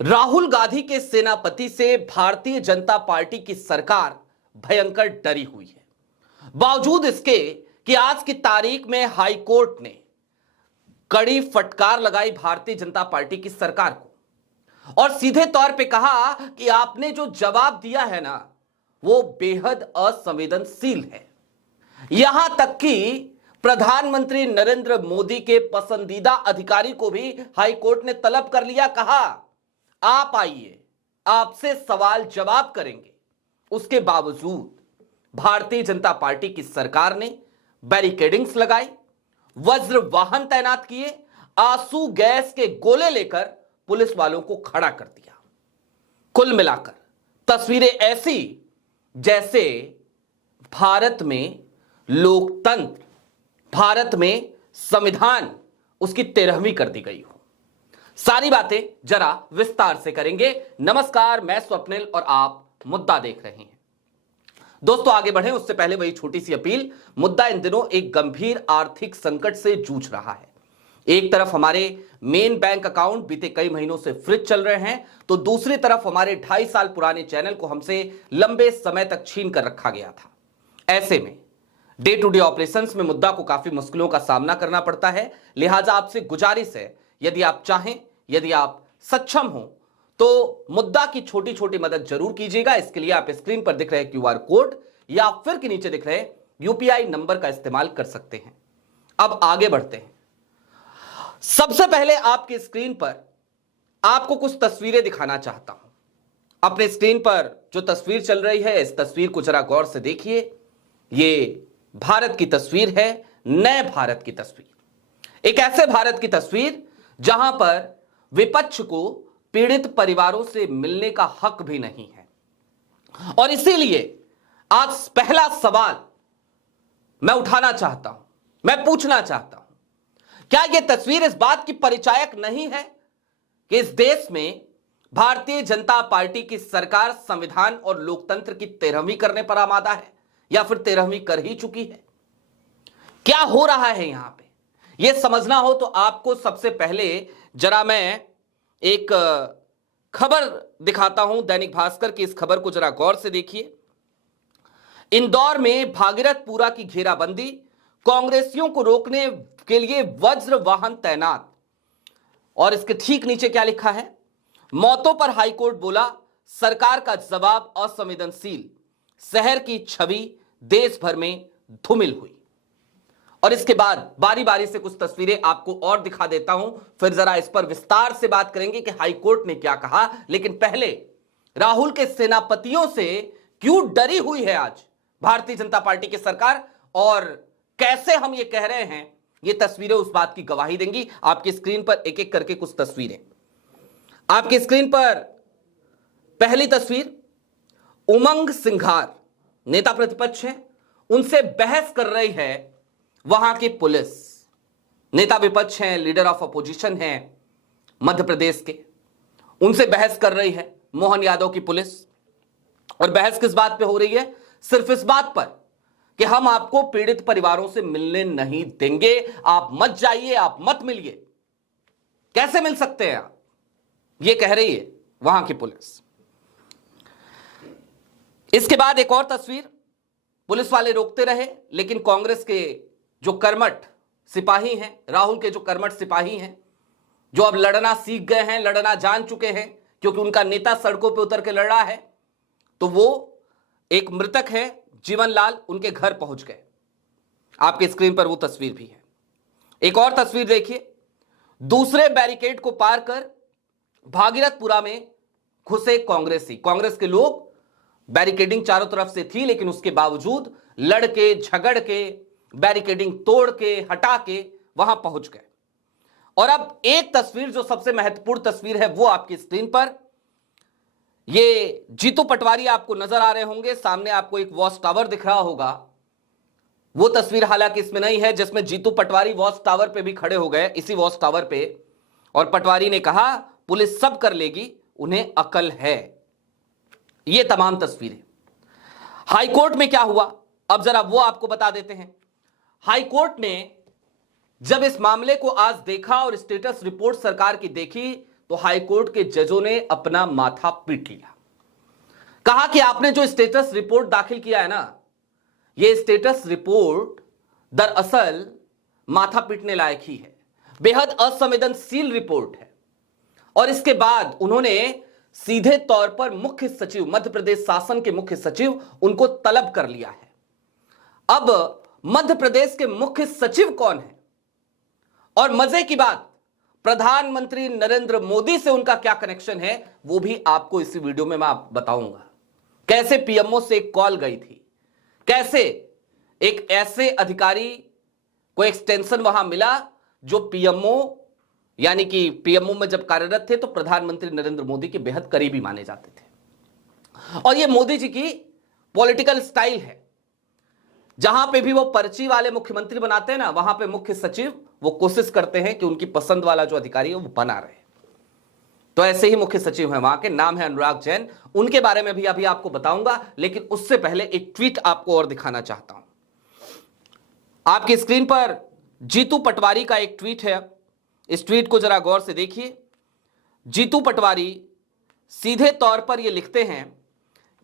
राहुल गांधी के सेनापति से भारतीय जनता पार्टी की सरकार भयंकर डरी हुई है। बावजूद इसके कि आज की तारीख में हाई कोर्ट ने कड़ी फटकार लगाई भारतीय जनता पार्टी की सरकार को और सीधे तौर पे कहा कि आपने जो जवाब दिया है ना, वो बेहद असंवेदनशील है। यहां तक कि प्रधानमंत्री नरेंद्र मोदी के पसंदीदा अधिकारी को भी हाई कोर्ट ने तलब कर लिया, कहा आप आइए, आपसे सवाल जवाब करेंगे। उसके बावजूद भारतीय जनता पार्टी की सरकार ने बैरिकेडिंग्स लगाई, वज्र वाहन तैनात किए, आंसू गैस के गोले लेकर पुलिस वालों को खड़ा कर दिया। कुल मिलाकर तस्वीरें ऐसी जैसे भारत में लोकतंत्र, भारत में संविधान उसकी 13वीं कर दी गई हो। सारी बातें जरा विस्तार से करेंगे। नमस्कार, मैं स्वप्निल और आप मुद्दा देख रहे हैं। दोस्तों आगे बढ़ें उससे पहले वही छोटी सी अपील। मुद्दा इन दिनों एक गंभीर आर्थिक संकट से जूझ रहा है। एक तरफ हमारे मेन बैंक अकाउंट बीते कई महीनों से फ्रीज चल रहे हैं, तो दूसरी तरफ हमारे 2.5 साल पुराने चैनल को हमसे लंबे समय तक छीन कर रखा गया था। ऐसे में डे टू डे ऑपरेशंस में मुद्दा को काफी मुश्किलों का सामना करना पड़ता है। लिहाजा आपसे गुजारिश है, यदि आप चाहें, यदि आप सक्षम हो, तो मुद्दा की छोटी छोटी मदद जरूर कीजिएगा। इसके लिए आप स्क्रीन पर दिख रहे क्यूआर कोड या फिर के नीचे दिख रहे यूपीआई नंबर का इस्तेमाल कर सकते हैं। अब आगे बढ़ते हैं। सबसे पहले आपकी स्क्रीन पर आपको कुछ तस्वीरें दिखाना चाहता हूं। अपने स्क्रीन पर जो तस्वीर चल रही है, इस तस्वीर को जरा गौर से देखिए। ये भारत की तस्वीर है, नए भारत की तस्वीर। एक ऐसे भारत की तस्वीर जहां पर विपक्ष को पीड़ित परिवारों से मिलने का हक भी नहीं है। और इसीलिए आज पहला सवाल मैं उठाना चाहता हूं, मैं पूछना चाहता हूं, क्या यह तस्वीर इस बात की परिचायक नहीं है कि इस देश में भारतीय जनता पार्टी की सरकार संविधान और लोकतंत्र की 13वीं करने पर आमादा है या फिर 13वीं कर ही चुकी है? क्या हो रहा है यहां पे, यह समझना हो तो आपको सबसे पहले जरा मैं एक खबर दिखाता हूं दैनिक भास्कर की। इस खबर को जरा गौर से देखिए। इंदौर में भागीरथपुरा की घेराबंदी, कांग्रेसियों को रोकने के लिए वज्र वाहन तैनात। और इसके ठीक नीचे क्या लिखा है? मौतों पर हाईकोर्ट बोला, सरकार का जवाब असंवेदनशील, शहर की छवि देश भर में धूमिल हुई। और इसके बाद बारी बारी से कुछ तस्वीरें आपको और दिखा देता हूं, फिर जरा इस पर विस्तार से बात करेंगे कि हाई कोर्ट ने क्या कहा। लेकिन पहले राहुल के सेनापतियों से क्यों डरी हुई है आज भारतीय जनता पार्टी की सरकार, और कैसे हम ये कह रहे हैं, ये तस्वीरें उस बात की गवाही देंगी। आपकी स्क्रीन पर एक एक करके कुछ तस्वीरें। आपकी स्क्रीन पर पहली तस्वीर, उमंग सिंघार नेता प्रतिपक्ष हैं, उनसे बहस कर रही है वहां की पुलिस। नेता विपक्ष हैं, लीडर ऑफ अपोजिशन हैं मध्य प्रदेश के, उनसे बहस कर रही है मोहन यादव की पुलिस। और बहस किस बात पे हो रही है? सिर्फ इस बात पर कि हम आपको पीड़ित परिवारों से मिलने नहीं देंगे, आप मत जाइए, आप मत मिलिए। कैसे मिल सकते हैं आप, ये कह रही है वहां की पुलिस। इसके बाद एक और तस्वीर, पुलिस वाले रोकते रहे, लेकिन कांग्रेस के जो कर्मठ सिपाही हैं, राहुल के जो कर्मठ सिपाही हैं, जो अब लड़ना सीख गए हैं, लड़ना जान चुके हैं, क्योंकि उनका नेता सड़कों पे उतर के लड़ रहा है, तो वो एक मृतक है जीवन लाल, उनके घर पहुंच गए। आपके स्क्रीन पर वो तस्वीर भी है। एक और तस्वीर देखिए, दूसरे बैरिकेड को पार कर भागीरथपुरा में घुसे कांग्रेसी। कांग्रेस के लोग, बैरिकेडिंग चारों तरफ से थी, लेकिन उसके बावजूद लड़के झगड़ के बैरिकेडिंग तोड़ के हटा के वहां पहुंच गए। और अब एक तस्वीर जो सबसे महत्वपूर्ण तस्वीर है वो आपकी स्क्रीन पर, ये जीतू पटवारी आपको नजर आ रहे होंगे। सामने आपको एक वॉच टावर दिख रहा होगा। वो तस्वीर हालांकि इसमें नहीं है जिसमें जीतू पटवारी वॉच टावर पे भी खड़े हो गए, इसी वॉच टावर पे, और पटवारी ने कहा पुलिस सब कर लेगी, उन्हें अकल है। ये तमाम तस्वीरें। हाईकोर्ट में क्या हुआ अब जरा वो आपको बता देते हैं। हाईकोर्ट ने जब इस मामले को आज देखा और स्टेटस रिपोर्ट सरकार की देखी, तो हाईकोर्ट के जजों ने अपना माथा पीट लिया। कहा कि आपने जो स्टेटस रिपोर्ट दाखिल किया है ना, यह स्टेटस रिपोर्ट दरअसल माथा पीटने लायक ही है, बेहद असंवेदनशील रिपोर्ट है। और इसके बाद उन्होंने सीधे तौर पर मुख्य सचिव, मध्य प्रदेश शासन के मुख्य सचिव, उनको तलब कर लिया है। अब मध्य प्रदेश के मुख्य सचिव कौन है और मजे की बात, प्रधानमंत्री नरेंद्र मोदी से उनका क्या कनेक्शन है, वो भी आपको इसी वीडियो में मैं बताऊंगा। कैसे पीएमओ से एक कॉल गई थी, कैसे एक ऐसे अधिकारी को एक्सटेंशन वहां मिला जो पीएमओ, यानी कि पीएमओ में जब कार्यरत थे तो प्रधानमंत्री नरेंद्र मोदी के बेहद करीबी माने जाते थे। और यह मोदी जी की पॉलिटिकल स्टाइल है, जहां पे भी वो पर्ची वाले मुख्यमंत्री बनाते हैं ना, वहां पे मुख्य सचिव वो कोशिश करते हैं कि उनकी पसंद वाला जो अधिकारी है वो बना रहे। तो ऐसे ही मुख्य सचिव हैं वहां के, नाम है अनुराग जैन। उनके बारे में भी अभी आपको बताऊंगा, लेकिन उससे पहले एक ट्वीट आपको और दिखाना चाहता हूं। आपकी स्क्रीन पर जीतू पटवारी का एक ट्वीट है, इस ट्वीट को जरा गौर से देखिए। जीतू पटवारी सीधे तौर पर यह लिखते हैं,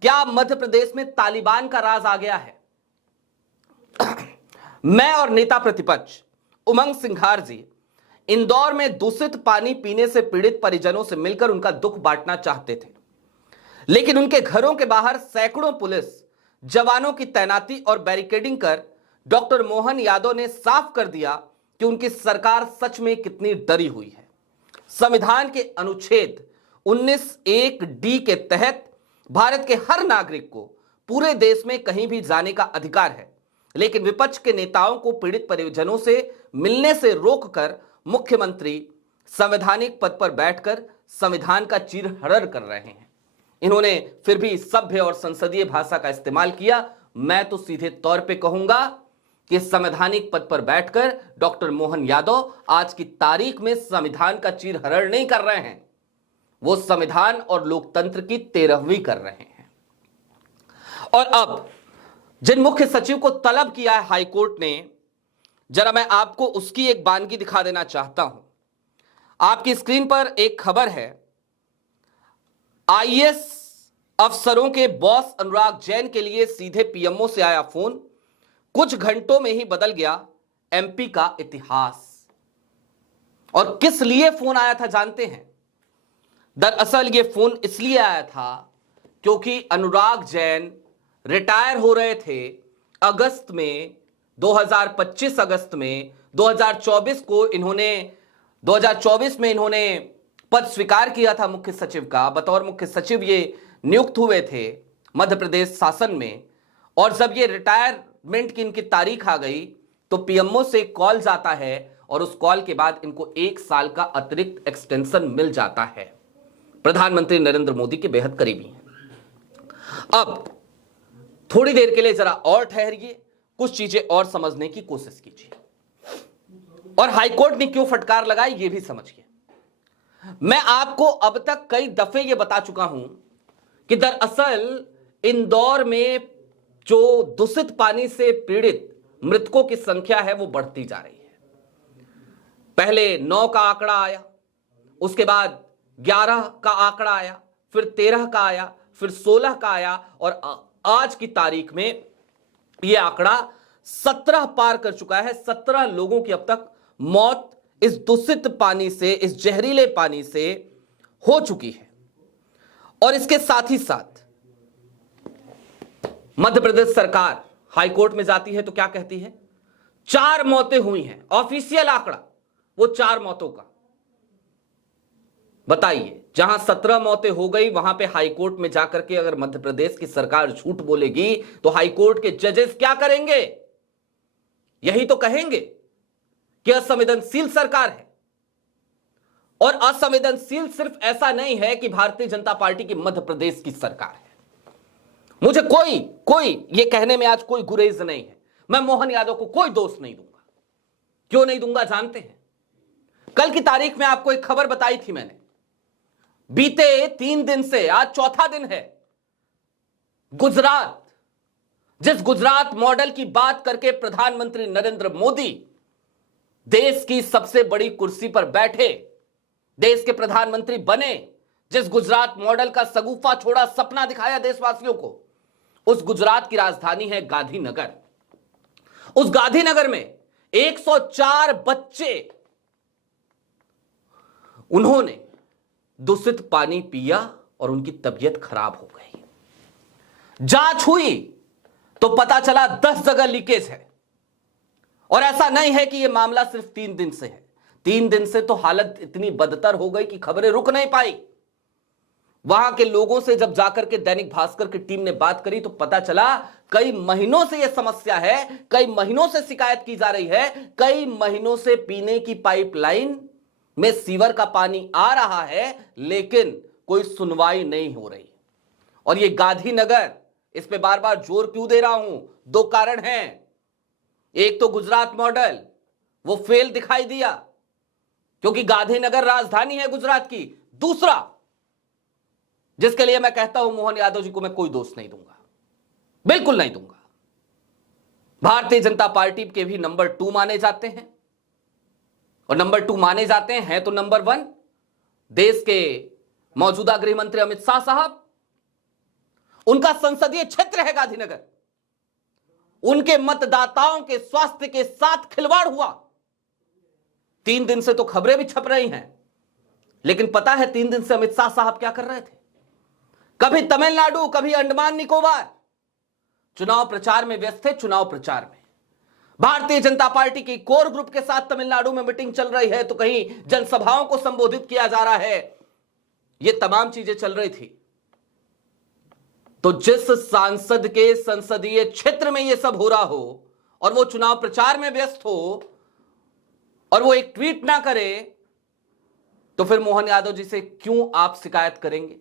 क्या मध्य प्रदेश में तालिबान का राज आ गया है? मैं और नेता प्रतिपक्ष उमंग सिंघार जी इंदौर में दूषित पानी पीने से पीड़ित परिजनों से मिलकर उनका दुख बांटना चाहते थे, लेकिन उनके घरों के बाहर सैकड़ों पुलिस जवानों की तैनाती और बैरिकेडिंग कर डॉक्टर मोहन यादव ने साफ कर दिया कि उनकी सरकार सच में कितनी डरी हुई है। संविधान के अनुच्छेद 19(1)(d) के तहत भारत के हर नागरिक को पूरे देश में कहीं भी जाने का अधिकार है, लेकिन विपक्ष के नेताओं को पीड़ित परिजनों से मिलने से रोककर मुख्यमंत्री संवैधानिक पद पर बैठकर संविधान का चीरहरण कर रहे हैं। इन्होंने फिर भी सभ्य और संसदीय भाषा का इस्तेमाल किया। मैं तो सीधे तौर पे कहूंगा कि संवैधानिक पद पर बैठकर डॉक्टर मोहन यादव आज की तारीख में संविधान का चीरहरण नहीं कर रहे हैं, वो संविधान और लोकतंत्र की 13वीं कर रहे हैं। और अब जिन मुख्य सचिव को तलब किया है हाईकोर्ट ने, जरा मैं आपको उसकी एक बानगी दिखा देना चाहता हूं। आपकी स्क्रीन पर एक खबर है, आईएएस अफसरों के बॉस अनुराग जैन के लिए सीधे पीएमओ से आया फोन, कुछ घंटों में ही बदल गया एमपी का इतिहास। और किस लिए फोन आया था जानते हैं? दरअसल यह फोन इसलिए आया था क्योंकि अनुराग जैन रिटायर हो रहे थे अगस्त में, 2025 अगस्त में। 2024 में इन्होंने पद स्वीकार किया था मुख्य सचिव का। बतौर मुख्य सचिव ये नियुक्त हुए थे मध्य प्रदेश शासन में। और जब ये रिटायरमेंट की इनकी तारीख आ गई तो पीएमओ से कॉल जाता है और उस कॉल के बाद इनको 1 साल का अतिरिक्त एक्सटेंशन मिल जाता है। प्रधानमंत्री नरेंद्र मोदी के बेहद करीबी हैं। अब थोड़ी देर के लिए जरा और ठहरिए, कुछ चीजें और समझने की कोशिश कीजिए और हाईकोर्ट ने क्यों फटकार लगाई यह भी समझिए। मैं आपको अब तक कई दफे यह बता चुका हूं कि दरअसल इंदौर में जो दूषित पानी से पीड़ित मृतकों की संख्या है वो बढ़ती जा रही है। पहले 9 का आंकड़ा आया, उसके बाद 11 का आंकड़ा आया, फिर 13 का आया, फिर 16 का आया और आज की तारीख में यह आंकड़ा 17 पार कर चुका है। 17 लोगों की अब तक मौत इस दूषित पानी से, इस जहरीले पानी से हो चुकी है। और इसके साथ ही साथ मध्य प्रदेश सरकार हाईकोर्ट में जाती है तो क्या कहती है? 4 मौतें हुई हैं, ऑफिशियल आंकड़ा वो 4 मौतों का। बताइए, जहां 17 मौतें हो गई वहां पे हाईकोर्ट में जाकर के अगर मध्य प्रदेश की सरकार झूठ बोलेगी तो हाईकोर्ट के जजेस क्या करेंगे? यही तो कहेंगे कि असंवेदनशील सरकार है। और असंवेदनशील सिर्फ ऐसा नहीं है कि भारतीय जनता पार्टी की मध्य प्रदेश की सरकार है। मुझे कोई ये कहने में आज कोई गुरेज नहीं है। मैं मोहन यादव को कोई दोष नहीं दूंगा। क्यों नहीं दूंगा जानते हैं? कल की तारीख में आपको एक खबर बताई थी मैंने। बीते 3 दिन से आज चौथा दिन है, गुजरात, जिस गुजरात मॉडल की बात करके प्रधानमंत्री नरेंद्र मोदी देश की सबसे बड़ी कुर्सी पर बैठे, देश के प्रधानमंत्री बने, जिस गुजरात मॉडल का सगुफा छोड़ा सपना दिखाया देशवासियों को, उस गुजरात की राजधानी है गांधीनगर। उस गांधीनगर में 104 बच्चे उन्होंने दूषित पानी पिया और उनकी तबीयत खराब हो गई। जांच हुई तो पता चला 10 जगह लीकेज है। और ऐसा नहीं है कि यह मामला सिर्फ 3 दिन से है। 3 दिन से तो हालत इतनी बदतर हो गई कि खबरें रुक नहीं पाई। वहां के लोगों से जब जाकर के दैनिक भास्कर की टीम ने बात करी तो पता चला कई महीनों से यह समस्या है, कई महीनों से शिकायत की जा रही है, कई महीनों से पीने की पाइपलाइन में सीवर का पानी आ रहा है, लेकिन कोई सुनवाई नहीं हो रही। और यह गांधीनगर, इस पे बार बार जोर क्यों दे रहा हूं? 2 कारण हैं। एक तो गुजरात मॉडल वो फेल दिखाई दिया क्योंकि गांधीनगर राजधानी है गुजरात की। दूसरा, जिसके लिए मैं कहता हूं मोहन यादव जी को मैं कोई दोष नहीं दूंगा, बिल्कुल नहीं दूंगा। भारतीय जनता पार्टी के भी नंबर 2 माने जाते हैं, और नंबर 2 माने जाते हैं तो नंबर 1 देश के मौजूदा गृह मंत्री अमित शाह साहब। उनका संसदीय क्षेत्र है गांधीनगर। उनके मतदाताओं के स्वास्थ्य के साथ खिलवाड़ हुआ। 3 दिन से तो खबरें भी छप रही हैं, लेकिन पता है 3 दिन से अमित शाह साहब क्या कर रहे थे? कभी तमिलनाडु, कभी अंडमान निकोबार, चुनाव प्रचार में व्यस्त थे। चुनाव प्रचार में भारतीय जनता पार्टी की कोर ग्रुप के साथ तमिलनाडु में मीटिंग चल रही है, तो कहीं जनसभाओं को संबोधित किया जा रहा है। ये तमाम चीजें चल रही थी। तो जिस सांसद के संसदीय क्षेत्र में यह सब हो रहा हो और वो चुनाव प्रचार में व्यस्त हो और वो एक ट्वीट ना करे, तो फिर मोहन यादव जी से क्यों आप शिकायत करेंगे?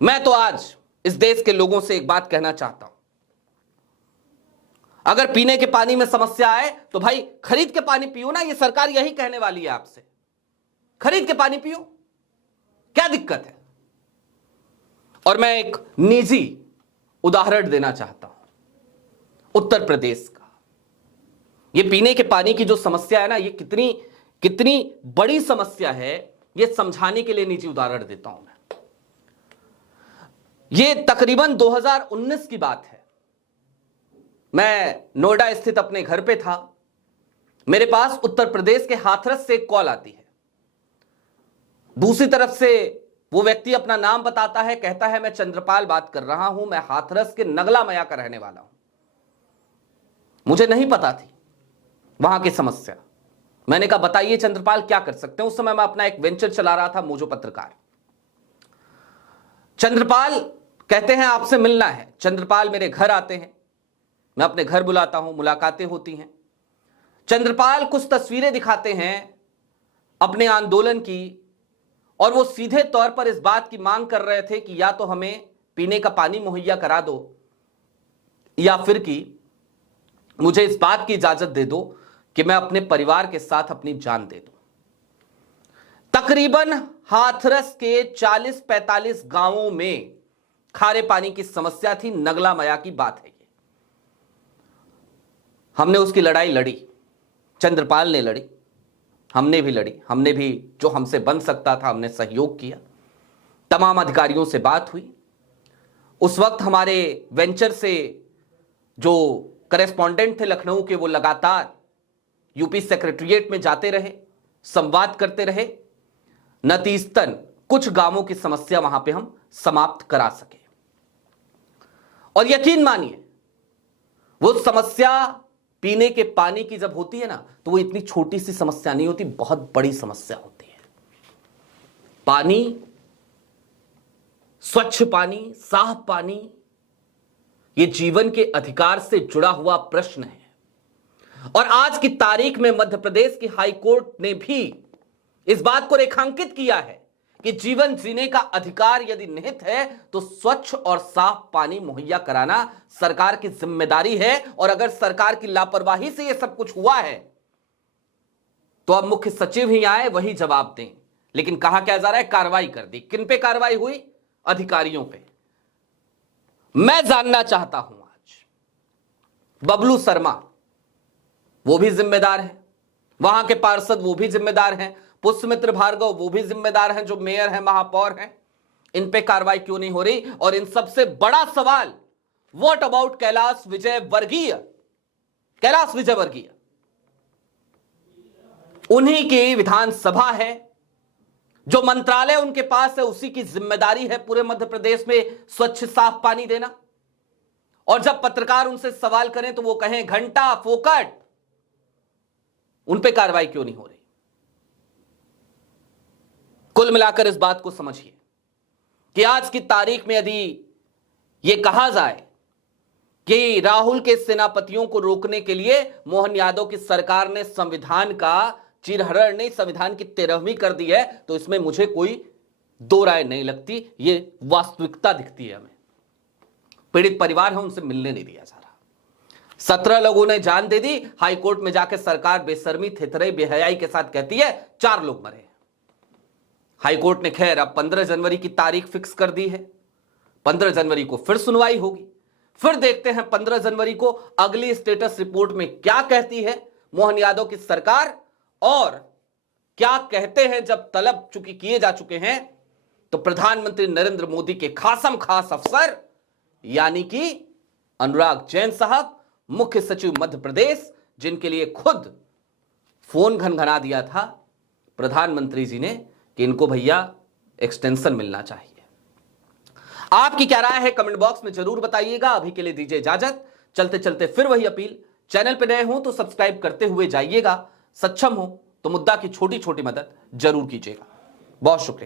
मैं तो आज इस देश के लोगों से एक बात कहना चाहता हूं, अगर पीने के पानी में समस्या आए तो भाई खरीद के पानी पियो ना। ये सरकार यही कहने वाली है आपसे, खरीद के पानी पियो, क्या दिक्कत है? और मैं एक निजी उदाहरण देना चाहता हूं उत्तर प्रदेश का। ये पीने के पानी की जो समस्या है ना, ये कितनी बड़ी समस्या है, ये समझाने के लिए निजी उदाहरण देता हूं मैं। ये तकरीबन 2019 की बात है। मैं नोएडा स्थित अपने घर पे था। मेरे पास उत्तर प्रदेश के हाथरस से एक कॉल आती है। दूसरी तरफ से वो व्यक्ति अपना नाम बताता है, कहता है मैं चंद्रपाल बात कर रहा हूं, मैं हाथरस के नगला मया का रहने वाला हूं। मुझे नहीं पता थी वहां की समस्या। मैंने कहा बताइए चंद्रपाल क्या कर सकते हैं। उस समय मैं अपना एक वेंचर चला रहा था, मोजो पत्रकार। चंद्रपाल कहते हैं आपसे मिलना है। चंद्रपाल मेरे घर आते हैं, मैं अपने घर बुलाता हूं, मुलाकातें होती हैं। चंद्रपाल कुछ तस्वीरें दिखाते हैं अपने आंदोलन की, और वो सीधे तौर पर इस बात की मांग कर रहे थे कि या तो हमें पीने का पानी मुहैया करा दो, या फिर कि मुझे इस बात की इजाजत दे दो कि मैं अपने परिवार के साथ अपनी जान दे दूं। तकरीबन हाथरस के 40-45 गांवों में खारे पानी की समस्या थी। नगला मया की बात है ये। हमने उसकी लड़ाई लड़ी, चंद्रपाल ने लड़ी, हमने भी लड़ी। हमने भी जो हमसे बन सकता था हमने सहयोग किया। तमाम अधिकारियों से बात हुई। उस वक्त हमारे वेंचर से जो करेस्पॉन्डेंट थे लखनऊ के, वो लगातार यूपी सेक्रेटरीट में जाते रहे, संवाद करते रहे। नतीजतन कुछ गांवों की समस्या वहां पे हम समाप्त करा सके। और यकीन मानिए वो समस्या पीने के पानी की जब होती है ना, तो वो इतनी छोटी सी समस्या नहीं होती, बहुत बड़ी समस्या होती है। पानी, स्वच्छ पानी, साफ पानी, ये जीवन के अधिकार से जुड़ा हुआ प्रश्न है। और आज की तारीख में मध्य प्रदेश की हाई कोर्ट ने भी इस बात को रेखांकित किया है कि जीवन जीने का अधिकार यदि निहित है तो स्वच्छ और साफ पानी मुहैया कराना सरकार की जिम्मेदारी है। और अगर सरकार की लापरवाही से यह सब कुछ हुआ है तो अब मुख्य सचिव ही आए, वही जवाब दें। लेकिन कहा क्या जा रहा है, कार्रवाई कर दी। किन पे कार्रवाई हुई? अधिकारियों पे। मैं जानना चाहता हूं आज बबलू शर्मा वो भी जिम्मेदार है, वहां के पार्षद वो भी जिम्मेदार हैं, पुष्यमित्र भार्गव वो भी जिम्मेदार हैं, जो मेयर हैं, महापौर हैं, इन पे कार्रवाई क्यों नहीं हो रही? और इन सबसे बड़ा सवाल, व्हाट अबाउट कैलाश विजयवर्गीय? कैलाश विजयवर्गीय, उन्हीं की विधानसभा है, जो मंत्रालय उनके पास है, उसी की जिम्मेदारी है पूरे मध्य प्रदेश में स्वच्छ साफ पानी देना। और जब पत्रकार उनसे सवाल करें तो वो कहें घंटा फोकट, उन पे कार्रवाई क्यों नहीं हो रही? कुल मिलाकर इस बात को समझिए कि आज की तारीख में यदि यह कहा जाए कि राहुल के सेनापतियों को रोकने के लिए मोहन यादव की सरकार ने संविधान का चिरहरण नहीं, संविधान की 13वीं कर दी है, तो इसमें मुझे कोई दो राय नहीं लगती, ये वास्तविकता दिखती है हमें। पीड़ित परिवार है, उनसे मिलने नहीं दिया जा रहा। 17 लोगों ने जान दे दी, हाईकोर्ट में जाकर सरकार बेशर्मी, थितरई, बेहयाई के साथ कहती है 4 लोग मरे। हाईकोर्ट ने खैर अब 15 जनवरी की तारीख फिक्स कर दी है। 15 जनवरी को फिर सुनवाई होगी। फिर देखते हैं 15 जनवरी को अगली स्टेटस रिपोर्ट में क्या कहती है मोहन यादव की सरकार, और क्या कहते हैं जब तलब चूंकि किए जा चुके हैं तो प्रधानमंत्री नरेंद्र मोदी के खासम खास अफसर यानी कि अनुराग जैन साहब, मुख्य सचिव मध्य प्रदेश, जिनके लिए खुद फोन घनघना दिया था प्रधानमंत्री जी ने कि इनको भैया एक्सटेंशन मिलना चाहिए। आपकी क्या राय है कमेंट बॉक्स में जरूर बताइएगा। अभी के लिए दीजिए इजाजत। चलते चलते फिर वही अपील, चैनल पर नए हो तो सब्सक्राइब करते हुए जाइएगा, सक्षम हो तो मुद्दा की छोटी छोटी मदद जरूर कीजिएगा। बहुत शुक्रिया।